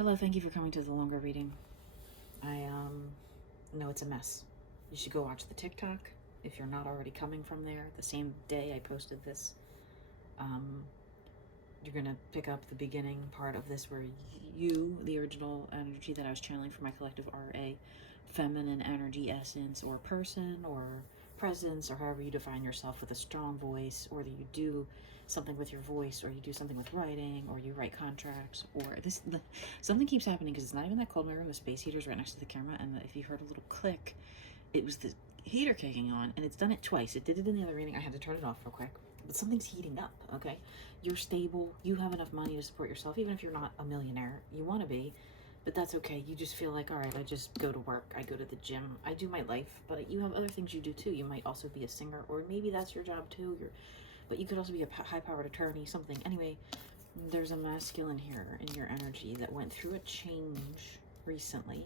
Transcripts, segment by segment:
Hello, thank you for coming to the longer reading. I know it's a mess. You should go watch the TikTok if you're not already coming from there. The same day I posted this, you're gonna pick up the beginning part of this where you, the original energy that I was channeling for my collective RA, feminine energy essence or person or presence or however you define yourself with a strong voice, or that you do something with your voice, or you do something with writing, or you write contracts, or this something keeps happening because it's not even that cold in my room. The space heater's right next to the camera, and if you heard a little click, it was the heater kicking on, and it's done it twice. It did it in the other reading. I had to turn it off real quick, but something's heating up. Okay, you're stable, you have enough money to support yourself, even if you're not a millionaire. You want to be, but that's okay. You just feel like, all right, I just go to work, I go to the gym, I do my life, but you have other things you do too. You might also be a singer, or maybe that's your job too. But you could also be a high-powered attorney, something. Anyway, there's a masculine here in your energy that went through a change recently,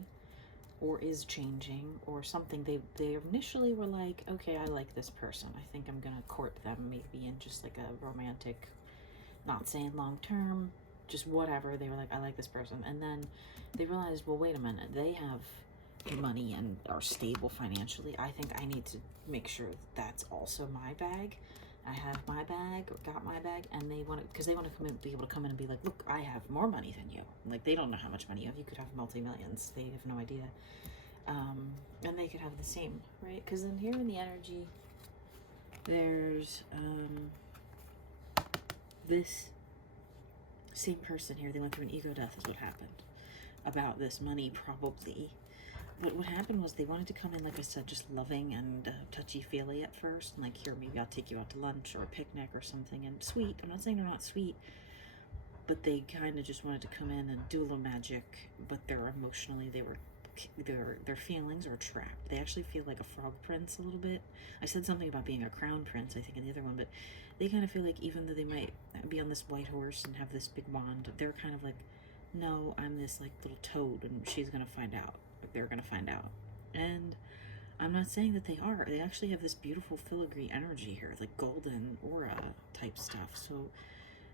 or is changing, or something. They initially were like, okay, I like this person, I think I'm gonna court them, maybe in just like a romantic, not saying long term, just whatever. They were like, I like this person, and then they realized, well, wait a minute, they have money and are stable financially. I think I need to make sure that's also my bag. I have my bag, or got my bag, and they want to, because they want to come in, be able to come in and be like, look, I have more money than you. Like, they don't know how much money you have. You could have multi-millions. They have no idea. And they could have the same, right? Because then here in the energy, there's this same person here. They went through an ego death is what happened about this money, probably. But what happened was they wanted to come in, like I said, just loving and touchy-feely at first. And like, here, maybe I'll take you out to lunch or a picnic or something. And sweet. I'm not saying they're not sweet. But they kind of just wanted to come in and do a little magic. But they're emotionally, their feelings are trapped. They actually feel like a frog prince a little bit. I said something about being a crown prince, I think, in the other one. But they kind of feel like even though they might be on this white horse and have this big wand, they're kind of like, no, I'm this like little toad and she's going to find out. They're going to find out. And I'm not saying that they are. They actually have this beautiful filigree energy here, like golden aura type stuff. So,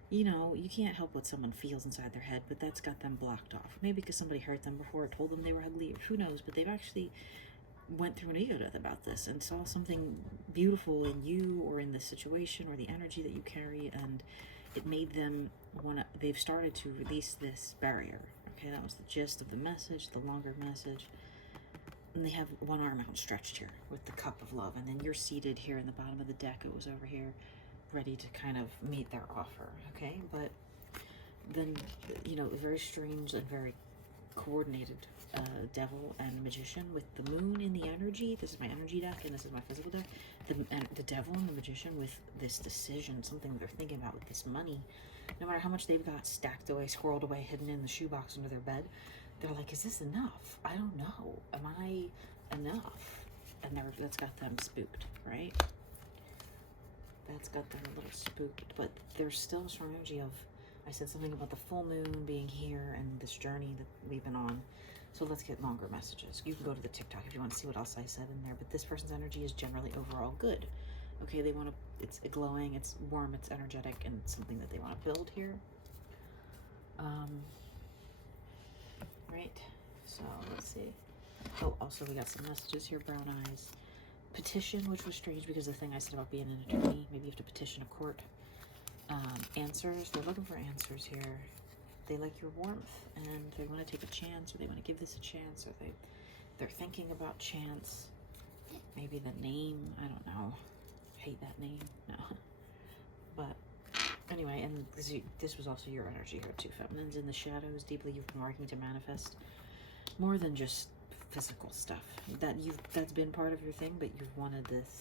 you know, you can't help what someone feels inside their head, but that's got them blocked off. Maybe because somebody hurt them before, told them they were ugly, or who knows, but they've actually went through an ego death about this and saw something beautiful in you or in the situation or the energy that you carry, and it made them they've started to release this barrier. Okay, that was the gist of the message, the longer message. And they have one arm outstretched here with the cup of love, and then you're seated here in the bottom of the deck. It was over here, ready to kind of meet their offer. Okay, but then, you know, very strange and very coordinated devil and magician with the moon in the energy. This is my energy deck, and this is my physical deck. The devil and the magician with this decision, something they're thinking about with this money. No matter how much they've got stacked away, squirreled away, hidden in the shoebox under their bed, they're like, is this enough? I don't know. Am I enough? And that's got them spooked, right? That's got them a little spooked, but there's still a strong energy of, I said something about the full moon being here and this journey that we've been on. So let's get longer messages. You can go to the TikTok if you want to see what else I said in there, but this person's energy is generally overall good. Okay, they want to, it's glowing, it's warm, it's energetic, and it's something that they want to build here. Right, so let's see. Oh, also we got some messages here, brown eyes. Petition, which was strange because the thing I said about being an attorney, maybe you have to petition a court. Answers, they're looking for answers here. They like your warmth, and they want to take a chance, or they want to give this a chance, or they're thinking about chance. Maybe the name, I don't know. Hate that name, no. But anyway, and this was also your energy here too. Feminines in the shadows, deeply you've been working to manifest more than just physical stuff. That's been part of your thing, but you've wanted this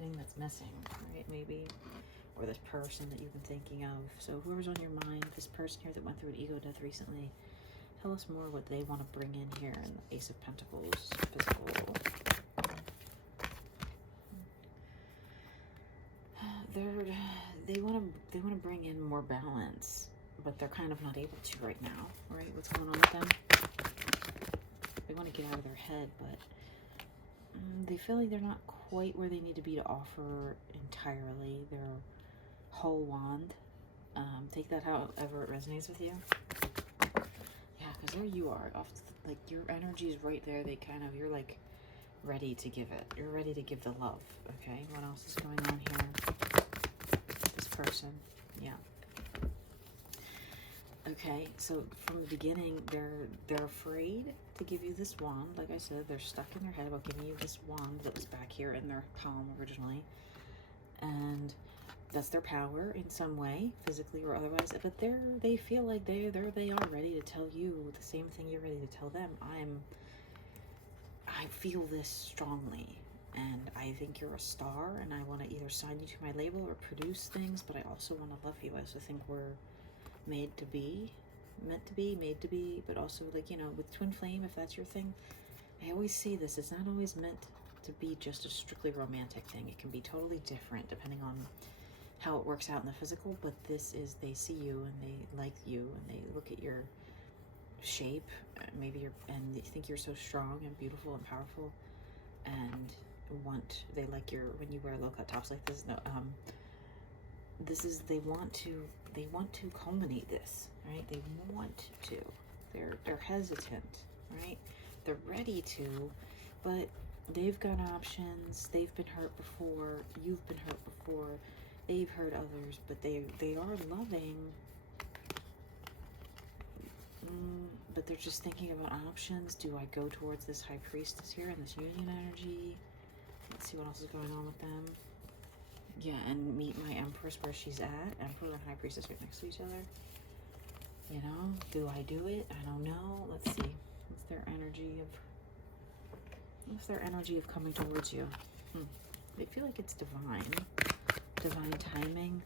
thing that's missing, right? Maybe, or this person that you've been thinking of. So whoever's on your mind, this person here that went through an ego death recently, tell us more what they want to bring in here in the Ace of Pentacles, physical. They want to bring in more balance, but they're kind of not able to right now, right? What's going on with them? They want to get out of their head, but they feel like they're not quite where they need to be to offer entirely their whole wand. Take that however it resonates with you. because there you are, like your energy is right there. You're like ready to give it. You're ready to give the love. Okay, what else is going on here? This person, yeah. Okay, so from the beginning, they're afraid to give you this wand. Like I said, they're stuck in their head about giving you this wand that was back here in their palm originally, and that's their power in some way, physically or otherwise. But they feel like they are ready to tell you the same thing you're ready to tell them. I feel this strongly, and I think you're a star, and I want to either sign you to my label or produce things, but I also want to love you. I also think we're made to be, made to be, but also, like, you know, with twin flame, if that's your thing, I always say this, it's not always meant to be just a strictly romantic thing. It can be totally different depending on how it works out in the physical, but this is, they see you and they like you and they look at your shape, and they think you're so strong and beautiful and powerful, and they like when you wear low cut tops like this. No, this is, they want to culminate this, right? They want to. They're hesitant, right? They're ready to, but they've got options. They've been hurt before. You've been hurt before. They've hurt others, but they are loving. But they're just thinking about options. Do I go towards this high priestess here and this union energy? Let's see what else is going on with them. Yeah, and meet my empress where she's at. Emperor and high priestess right next to each other. You know, do I do it? I don't know. Let's see. What's their energy of coming towards you? They feel like it's divine timing,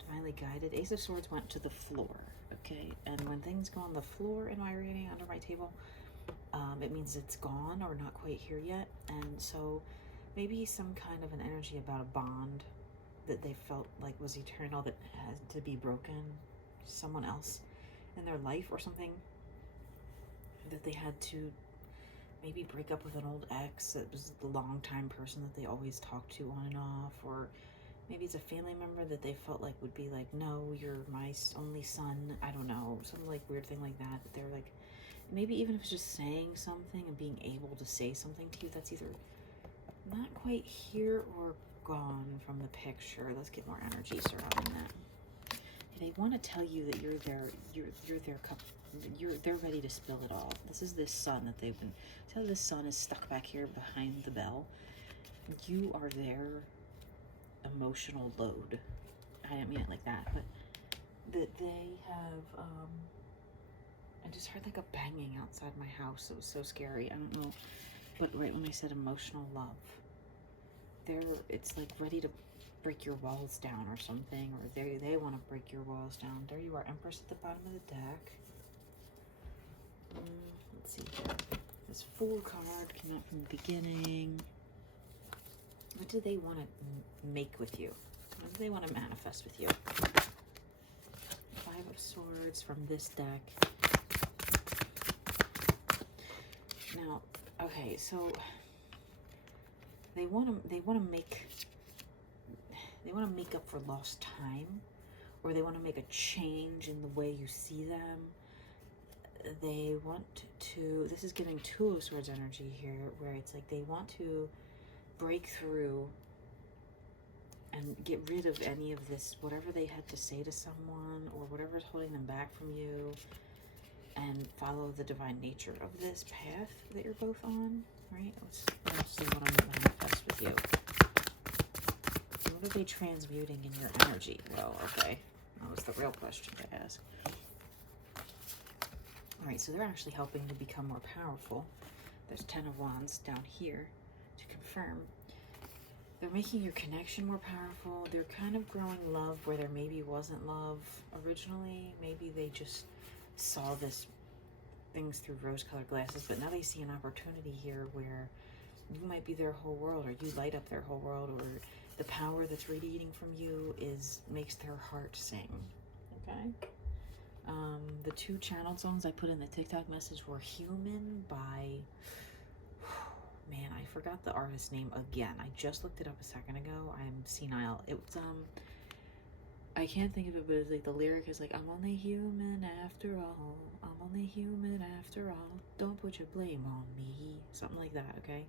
divinely guided. Ace of Swords went to the floor. Okay, and when things go on the floor in my reading under my table, it means it's gone or not quite here yet. And so maybe some kind of an energy about a bond that they felt like was eternal that had to be broken. Someone else in their life or something that they had to maybe break up with an old ex that was the longtime person that they always talked to on and off, or maybe it's a family member that they felt like would be like, no, you're my only son. I don't know, some like weird thing like that. That they're like, maybe even if it's just saying something and being able to say something to you that's either not quite here or gone from the picture. Let's get more energy surrounding that. They want to tell you that you're their cup. They're ready to spill it all. This is this sun that they've been. Tell this sun is stuck back here behind the bell. You are their emotional load. I didn't mean it like that, but that they have. I just heard like a banging outside my house. It was so scary. I don't know, but right when I said emotional love, it's like ready to break your walls down or something, or they want to break your walls down. There you are, Empress at the bottom of the deck. Let's see here. This Fool card came out from the beginning. What do they want to make with you? What do they want to manifest with you? Five of Swords from this deck. Now, okay, so they want to make up for lost time, or they want to make a change in the way you see them. They want to, this is giving Two of Swords energy here, where it's like they want to break through and get rid of any of this, whatever they had to say to someone or whatever's holding them back from you, and follow the divine nature of this path that you're both on, right? Let's see what I'm manifest with you. What are they transmuting in your energy? Well, okay, that was the real question to ask. All right, so they're actually helping to become more powerful. There's 10 of Wands down here to confirm. They're making your connection more powerful. They're kind of growing love where there maybe wasn't love originally. Maybe they just saw this things through rose-colored glasses, but now they see an opportunity here where you might be their whole world, or you light up their whole world, or the power that's radiating from you makes their heart sing. Okay? The two channeled songs I put in the TikTok message were Human by, man, I forgot the artist's name again. I just looked it up a second ago. I'm senile. It was, I can't think of it, but it's like the lyric is like, I'm only human after all. I'm only human after all. Don't put your blame on me. Something like that, okay?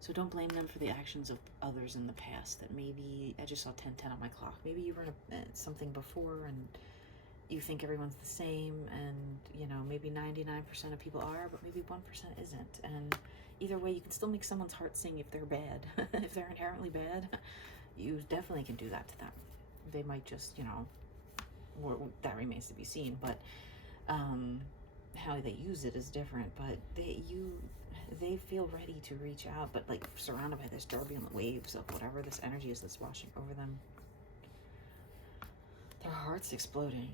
So don't blame them for the actions of others in the past. That maybe, I just saw 10:10 on my clock. Maybe you were in something before and you think everyone's the same, and you know, maybe 99% of people are, but maybe 1% isn't. And either way, you can still make someone's heart sing if they're bad. If they're inherently bad, you definitely can do that to them. They might just, you know, that remains to be seen, but how they use it is different. But they feel ready to reach out, but like surrounded by this turbulent waves of whatever this energy is that's washing over them. Their heart's exploding.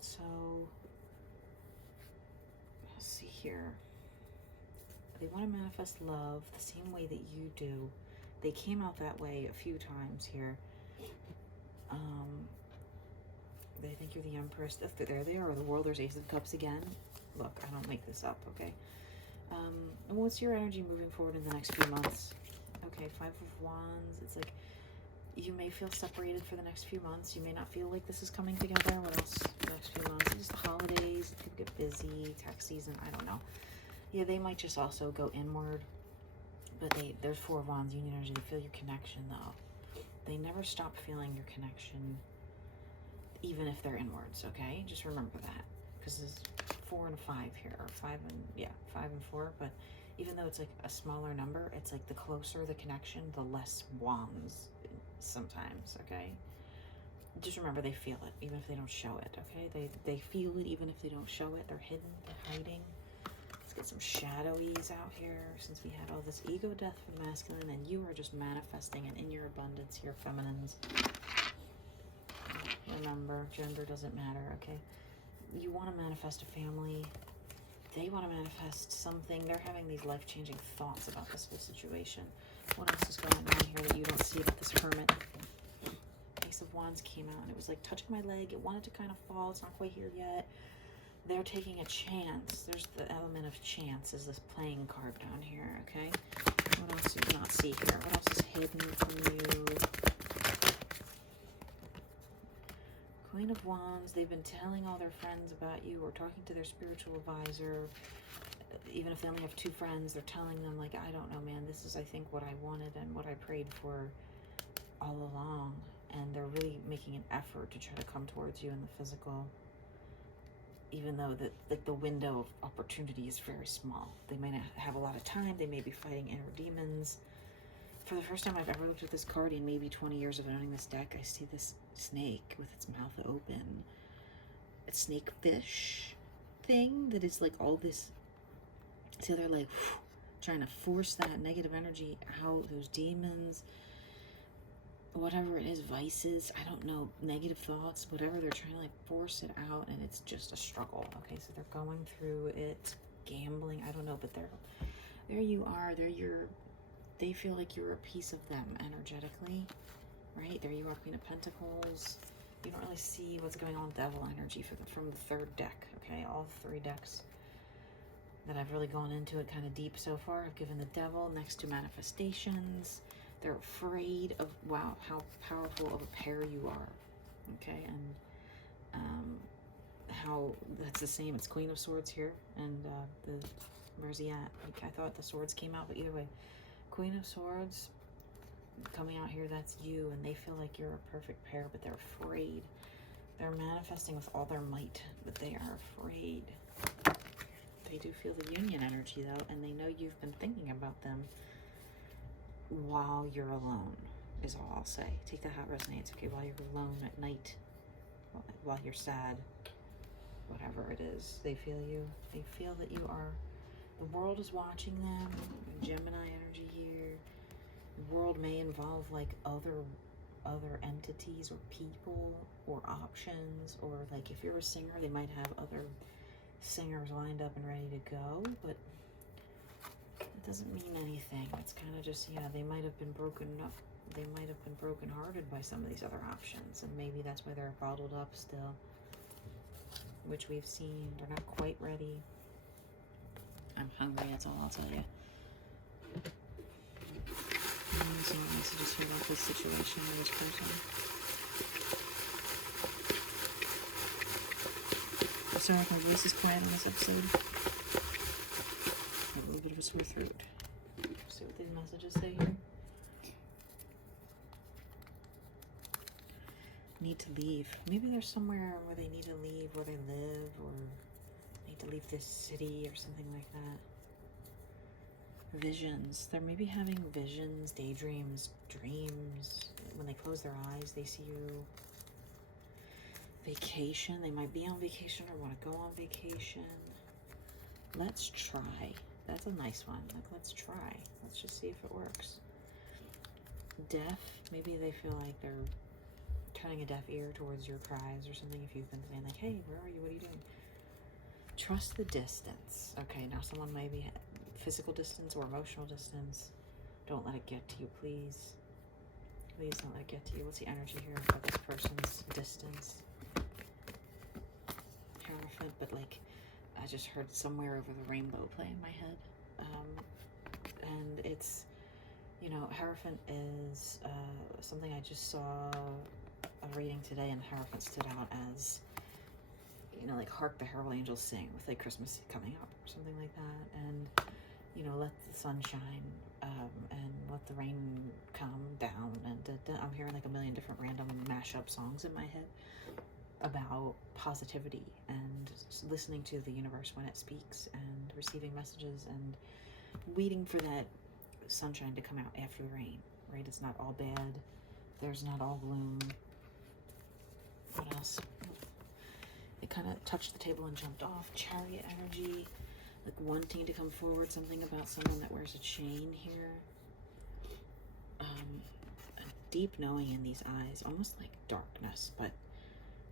So let's see here. They want to manifest love the same way that you do. They came out that way a few times here. They think you're the Empress. There they are. The World. There's Ace of Cups again. Look, I don't make this up, okay? And what's your energy moving forward in the next few months? Okay, Five of Wands. It's like you may feel separated for the next few months. You may not feel like this is coming together. What else? The next few months. Just the holidays. People get busy. Tax season. I don't know. Yeah, they might just also go inward. But there's Four of Wands, Union energy. They feel your connection, though. They never stop feeling your connection, even if they're inwards, okay? Just remember that. Because there's 4 and 5 here. Or 5 and 4. But even though it's like a smaller number, it's like the closer the connection, the less wands sometimes, okay? Just remember they feel it, even if they don't show it, okay? They feel it even if they don't show it. They're hidden, they're hiding. Let's get some shadowies out here, since we had all this ego death for the masculine, and you are just manifesting and in your abundance here, feminines. Remember, gender doesn't matter, okay? You want to manifest a family. They want to manifest something. They're having these life-changing thoughts about this whole situation. What else is going on here that you don't see about this hermit? Ace of Wands came out, and it was like touching my leg. It wanted to kind of fall. It's not quite here yet. They're taking a chance. There's the element of chance is this playing card down here, okay? What else do you not see here? What else is hidden from you? Queen of Wands. They've been telling all their friends about you or talking to their spiritual advisor. Even if they only have 2 friends, they're telling them, like, I don't know, man, this is, I think, what I wanted and what I prayed for all along. And they're really making an effort to try to come towards you in the physical. Even though the window of opportunity is very small. They may not have a lot of time. They may be fighting inner demons. For the first time I've ever looked at this card in maybe 20 years of owning this deck, I see this snake with its mouth open. A snake fish thing that is like all this. So they're like trying to force that negative energy out, those demons, whatever it is, vices, I don't know, negative thoughts, whatever, they're trying to like force it out, and it's just a struggle. Okay, so they're going through it, gambling, I don't know, but there you are, they feel like you're a piece of them energetically, right? There you are, Queen of Pentacles. You don't really see what's going on with Devil energy from the 3rd deck, okay? All 3 decks that I've really gone into it kind of deep so far. I've given the Devil next to manifestations. They're afraid of, wow, how powerful of a pair you are, okay? And how that's the same. It's Queen of Swords here, and where's he at? Like, I thought the swords came out, but either way, Queen of Swords coming out here, that's you, and they feel like you're a perfect pair, but they're afraid. They're manifesting with all their might, but they are afraid. They do feel the union energy, though, and they know you've been thinking about them while you're alone, is all I'll say. Take that how it resonates, okay? While you're alone at night, while you're sad, whatever it is, they feel you. They feel that you are, the world is watching them. Gemini energy here. The world may involve like other entities or people or options, or like if you're a singer, they might have other singers lined up and ready to go, but it doesn't mean anything. It's kind of just, yeah, they might have been broken up. They might have been brokenhearted by some of these other options, and maybe that's why they're bottled up still, which we've seen. They're not quite ready. I'm hungry, that's all I'll tell you. some more messages here about this situation or this person. I'm sorry if my voice is quiet on this episode. I have a little bit of a sore throat. See what these messages say here. Need to leave. Maybe there's somewhere where they need to leave, where they live, or need to leave this city or something like that. Visions. They're maybe having visions, daydreams, dreams. When they close their eyes, they see you. Vacation. They might be on vacation or want to go on vacation. Let's try. That's a nice one. Like, let's try. Let's just see if it works. Deaf. Maybe they feel like they're turning a deaf ear towards your cries or something. If you've been saying like, hey, where are you? What are you doing? Trust the distance. Okay, now someone may be physical distance or emotional distance. Don't let it get to you, please. Please don't let it get to you. What's the energy here for this person's distance? Hierophant, but like, I just heard somewhere over the rainbow play in my head. And it's, you know, Hierophant is something I just saw a reading today, and Hierophant stood out as, you know, like Hark the Herald Angels Sing, with like Christmas coming up or something like that. And, you know, let the sun shine and let the rain come down. And I'm hearing like a million different random mashup songs in my head about positivity and listening to the universe when it speaks and receiving messages and waiting for that sunshine to come out after the rain, right? It's not all bad. There's not all gloom. What else? It kind of touched the table and jumped off. Chariot energy, like wanting to come forward. Something about someone that wears a chain here. A deep knowing in these eyes, almost like darkness, but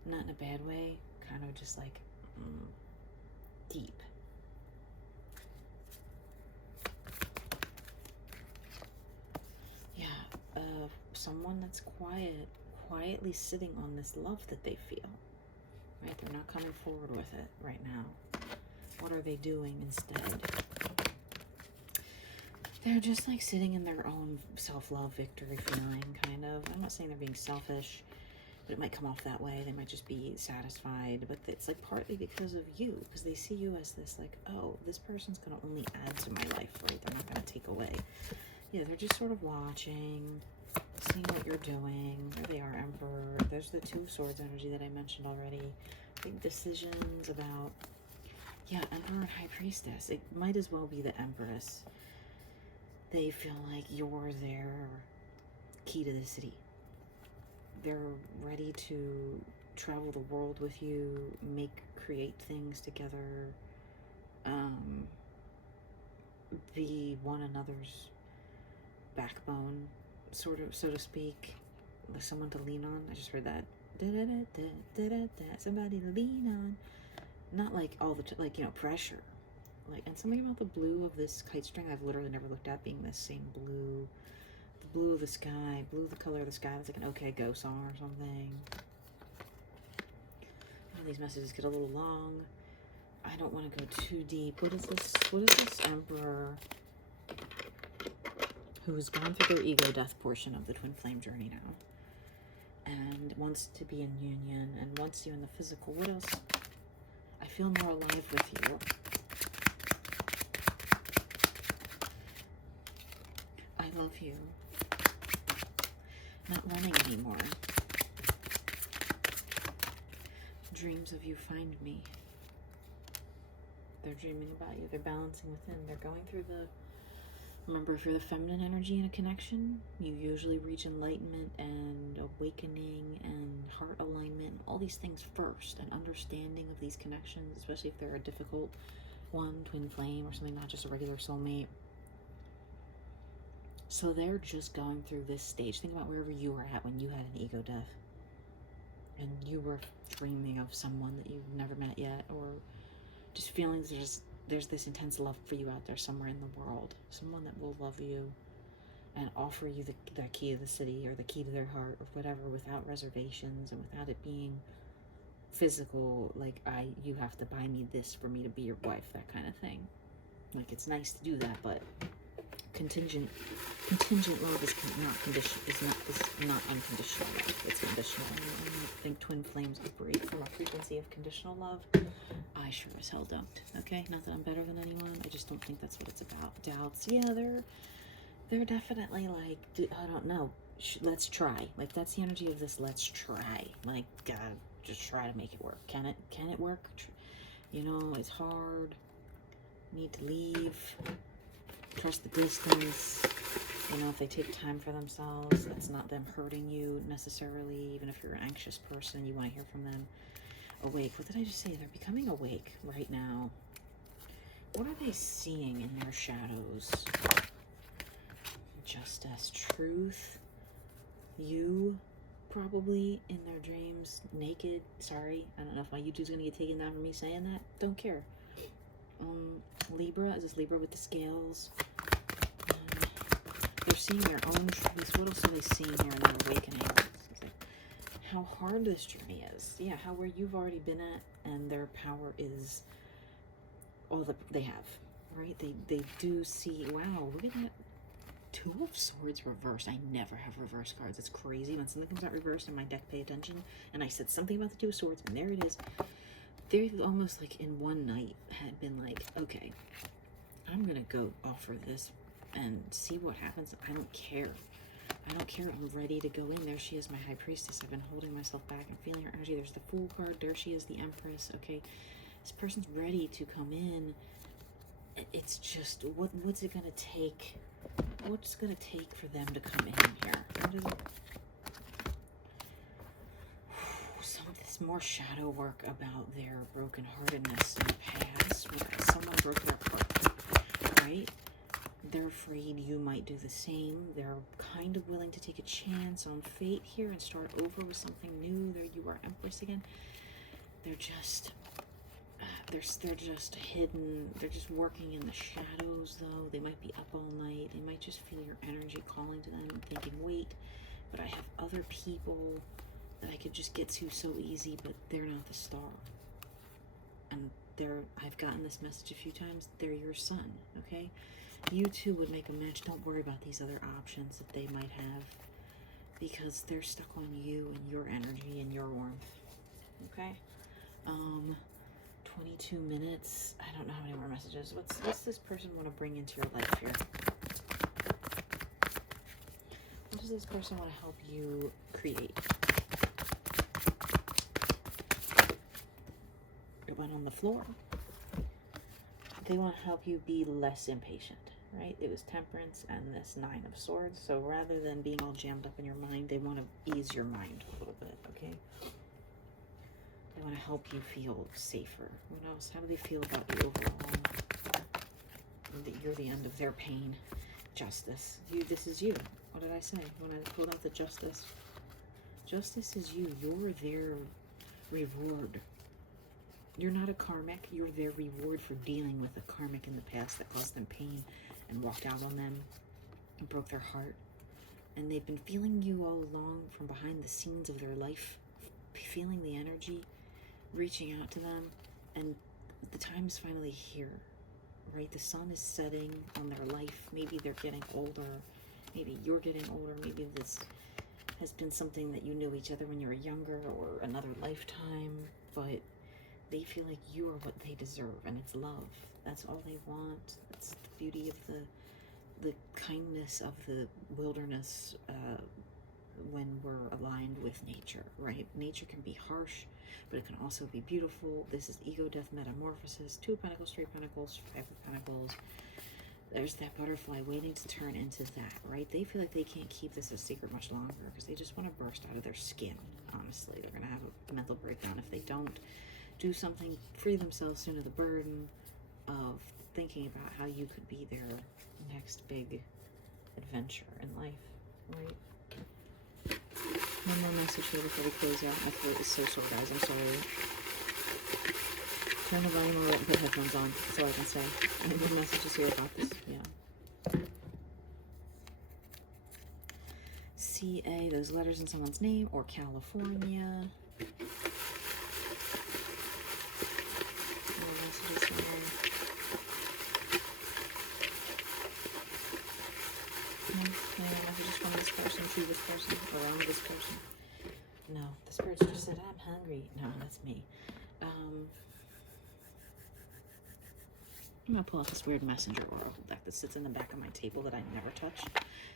not in a bad way. Kind of just like deep. Yeah, someone that's quietly sitting on this love that they feel. Right? They're not coming forward with it right now. What are they doing instead? They're just like sitting in their own self-love victory feeling, kind of. I'm not saying they're being selfish, but it might come off that way. They might just be satisfied, but it's like partly because of you, because they see you as this like, oh, this person's going to only add to my life, right? They're not going to take away. Yeah, they're just sort of watching, seeing what you're doing. There they are, Emperor. There's the Two of Swords energy that I mentioned already. Big decisions about, yeah, Emperor and High Priestess. It might as well be the Empress. They feel like you're their key to the city. They're ready to travel the world with you, create things together, be one another's backbone, sort of, so to speak, like someone to lean on. I just heard that. Somebody to lean on. Not like all the like, you know, pressure. Like, and something about the blue of this kite string I've literally never looked at being this same blue. The blue of the sky, blue the color of the sky. It's like an OK Go song or something. Oh, these messages get a little long. I don't want to go too deep. What is this? What is this Emperor who's gone through their ego death portion of the twin flame journey now and wants to be in union and wants you in the physical? What else? I feel more alive with you. I love you. Not running anymore. Dreams of you find me. They're dreaming about you. They're balancing within. They're going through the... Remember, if you're the feminine energy in a connection, you usually reach enlightenment and awakening and heart alignment, all these things first, and understanding of these connections, especially if they're a difficult one, twin flame or something, not just a regular soulmate. So they're just going through this stage. Think about wherever you were at when you had an ego death and you were dreaming of someone that you've never met yet, or just feelings there's this intense love for you out there somewhere in the world. Someone that will love you and offer you the key to the city or the key to their heart or whatever, without reservations and without it being physical, like you have to buy me this for me to be your wife, that kind of thing. Like, it's nice to do that, but contingent love is not unconditional love. It's conditional. I don't think twin flames operate from a frequency of conditional love. I sure as hell don't. Okay, not that I'm better than anyone. I just don't think that's what it's about. Doubts, yeah, they're definitely like, I don't know. Let's try. Like, that's the energy of this. Let's try. Like, just try to make it work. Can it work? You know, it's hard. Need to leave. Trust the distance. You know, if they take time for themselves, that's not them hurting you necessarily. Even if you're an anxious person, you want to hear from them. Awake. What did I just say? They're becoming awake right now. What are they seeing in their shadows? Justice, truth. You, probably in their dreams, naked. Sorry, I don't know if my YouTube's gonna get taken down for me saying that. Don't care. Libra, is this Libra with the scales? They're seeing their own truth. What else are they seeing here in their awakening? It's like how hard this journey is. Yeah, how where you've already been at, and their power is all that they have. Right? They do see. Wow, look at that. Two of Swords reversed. I never have reverse cards. It's crazy. When something comes out reversed in my deck, pay attention. And I said something about the Two of Swords, and there it is. They've almost like in one night had been like, okay, I'm gonna go offer this and see what happens. I don't care. I don't care. I'm ready to go in. There she is, my High Priestess. I've been holding myself back and feeling her energy. There's the Fool card. There she is, the Empress. Okay, this person's ready to come in. It's just, what's it gonna take? What's gonna take for them to come in here? What is it? Some of this more shadow work about their brokenheartedness in the past. Someone broke their heart, right? They're afraid you might do the same. They're kind of willing to take a chance on fate here and start over with something new. There you are, Empress again. They're just hidden. They're just working in the shadows, though. They might be up all night. They might just feel your energy calling to them, thinking, wait, but I have other people that I could just get to so easy, but they're not the star. And I've gotten this message a few times. They're your son, okay? You two would make a match. Don't worry about these other options that they might have, because they're stuck on you and your energy and your warmth, okay? 22 minutes. I don't know how many more messages. What's this person want to bring into your life here? What does this person want to help you create? It went on the floor. They want to help you be less impatient, right? It was Temperance and this Nine of Swords. So rather than being all jammed up in your mind, they want to ease your mind a little bit, okay? They want to help you feel safer. What else? How do they feel about you overall? That you're the end of their pain. Justice. This is you. What did I say when I pulled out the Justice? Justice is you. You're their reward. You're not a karmic. You're their reward for dealing with a karmic in the past that caused them pain and walked out on them and broke their heart. And they've been feeling you all along from behind the scenes of their life, feeling the energy, reaching out to them, and the time is finally here, right? The sun is setting on their life. Maybe they're getting older. Maybe you're getting older. Maybe this has been something that you knew each other when you were younger or another lifetime, but they feel like you are what they deserve, and it's love. That's all they want. That's the beauty of the kindness of the wilderness when we're aligned with nature, right? Nature can be harsh, but it can also be beautiful. This is ego death metamorphosis. 2 of Pentacles, 3 of Pentacles, 5 of Pentacles. There's that butterfly waiting to turn into that, right? They feel like they can't keep this a secret much longer because they just want to burst out of their skin, honestly. They're going to have a mental breakdown if they don't do something, free themselves soon of the burden of thinking about how you could be their next big adventure in life, right? One more message here before we close out. My throat is so sore, guys. I'm sorry. Turn the volume up and put headphones on. That's all I can say. Any more messages here about this? Yeah. CA, those letters in someone's name, or California. More messages here. hungry. No, that's me. I'm gonna pull out this weird messenger oracle deck that sits in the back of my table that I never touch,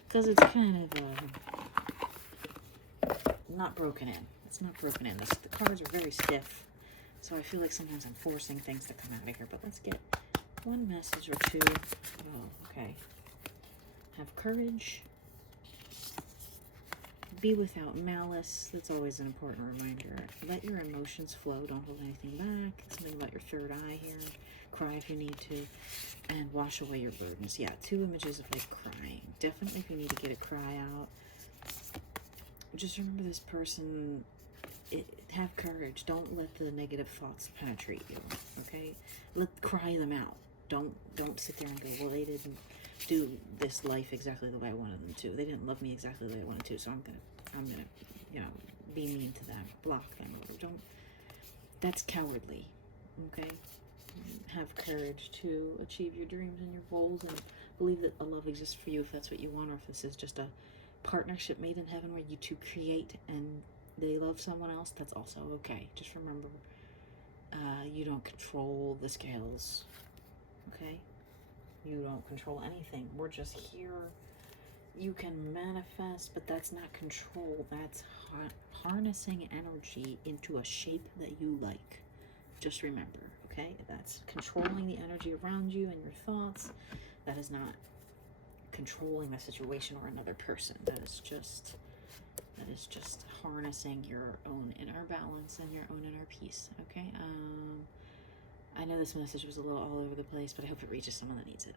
because it's kind of not broken in. It's not broken in. The cards are very stiff, so I feel like sometimes I'm forcing things to come out of here. But let's get one message or two. Oh, okay. Have courage. Be without malice. That's always an important reminder. Let your emotions flow. Don't hold anything back. Something about your third eye here. Cry if you need to. And wash away your burdens. Yeah, 2 images of like crying. Definitely if you need to get a cry out. Just remember this person. Have courage. Don't let the negative thoughts penetrate you. Okay? Cry them out. Don't sit there and go, well, they didn't do this life exactly the way I wanted them to. They didn't love me exactly the way I wanted to, so I'm gonna, you know, be mean to them, block them, or don't. That's cowardly. Okay? Have courage to achieve your dreams and your goals, and believe that a love exists for you if that's what you want, or if this is just a partnership made in heaven where you two create and they love someone else. That's also okay. Just remember, you don't control the scales. Okay? You don't control anything. We're just here. You can manifest, but that's not control. That's harnessing energy into a shape that you like. Just remember, okay? That's controlling the energy around you and your thoughts. That is not controlling the situation or another person. That is just harnessing your own inner balance and your own inner peace, okay? I know this message was a little all over the place, but I hope it reaches someone that needs it.